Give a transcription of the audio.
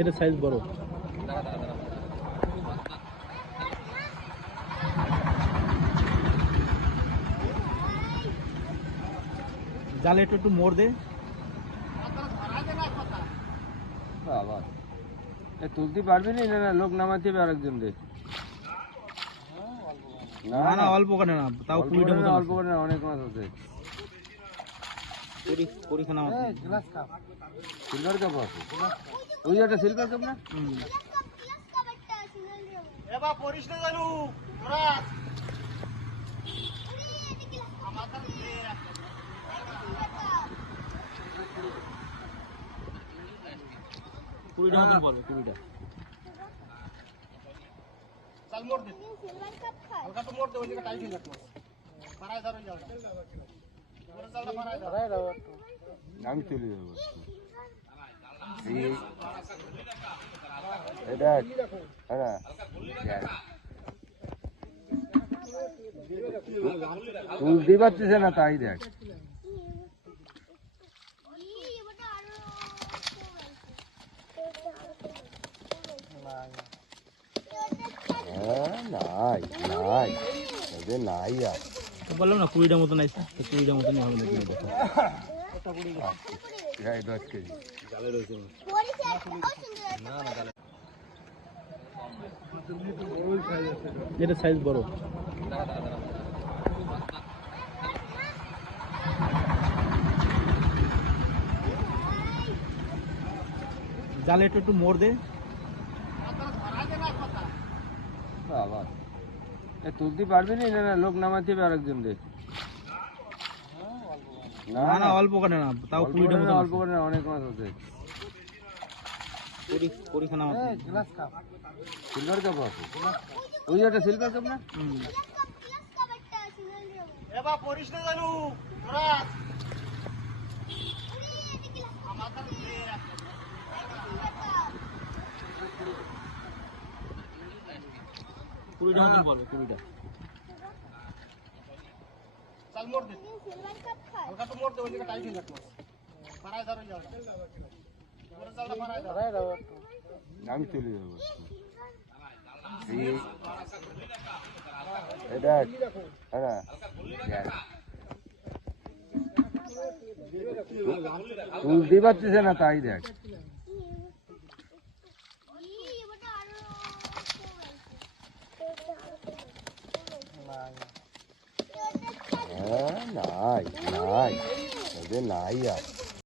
এটা সাইজ বড়। জালে একটু মোড় দে। বাবা তুলতে পারবি না? না লোক নামাতে হবে আরেকজন দে। না না অল্প করে না, তাও 20টার মতো। অল্প করে না, অনেক মাছ আছে। পরিখানা সিলভার কাপ আছে, ওই একটা সিলভার কাপ না। কুড়িটা মতন পড়বে, 20টা। আমি চলে যাবো। তুলতে পারতেছে না, তাই দেখ। নাই নাই নাই আর বললাম না 20টার মতন আছে, 20টার মতনই হবে না। 10 কেজি জালে রয়েছে। এটা সাইজ বড়। জালে একটু মোড় দে। বাবা তুলতে পারবি না? না লোক নামাতে হবে আরেকজন দে। না না অল্প করে না, তাও 20টার মতো। অল্প করে না, অনেক মাছ আছে। পরিখানা সিলভার কাপ আছে, ওই একটা সিলভার কাপ না। কুড়িটা মতন পড়বে, 20টা। আমি চলে যাবো। তুলতে পারতেছে না, তাই দেখ। নাই নাই নাই আর